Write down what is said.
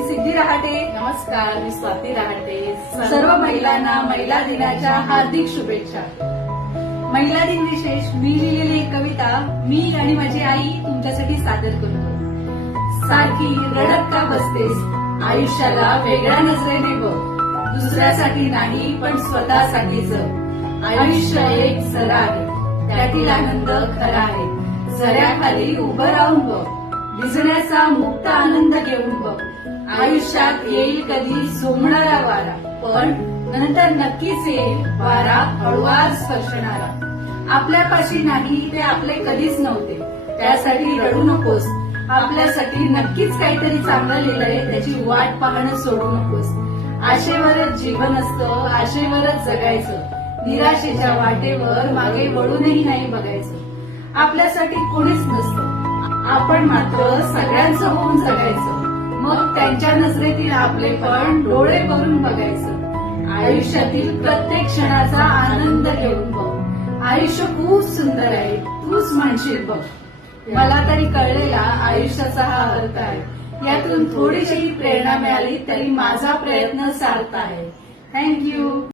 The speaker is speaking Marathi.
मी सिद्धी रहाटे. नमस्कार, मी स्वाती रहाटे. सर्व महिलांना महिला दिनाच्या हार्दिक शुभेच्छा. महिला दिन विशेष मी लिहिलेली एक कविता मी आणि माझी आई तुमच्यासाठी सादर करतो. सारखी रडत का बसतेस, आयुष्याला वेगळ्या नजरेने बघ. दुसऱ्यासाठी नाही पण स्वतःसाठी जग. आयुष्य एक झरा आहे, त्यातील आनंद खरा आहे. झऱ्याखाली उभं राहून बघ, भिजण्याचा मुक्त आनंद घेऊन बघ. आयुष्यात येईल कधी झोमणारा वारा, पण नंतर नक्कीच येईल वारा हळूवार स्पर्शणारा. आपल्यापाशी नाही ते आपले कधीच नव्हते, त्यासाठी रडू नकोस. आपल्यासाठी नक्कीच काहीतरी चांगलं लिहिलंय, त्याची वाट पाहणं सोडू नकोस. आशेवरच जीवन असतं, आशेवरच जगायचं. निराशेच्या वाटेवर मागे वळूनही नाही बघायचं. आपल्यासाठी कोणीच नसतं, आपण मात्र सगळ्यांचं होऊन जगायचं. मग त्यांच्या नजरेतील आपलेपण डोळे भरून बघायचं. आयुष्यातील प्रत्येक क्षणाचा आनंद घेऊन बघ. आयुष्य खूप सुंदर आहे, तूच म्हणशील बघ. मला तरी कळलेला आयुष्याचा हा अर्थ आहे. यातून थोडीशी प्रेरणा मिळाली तरी माझा प्रयत्न सार्थ आहे. थँक्यू.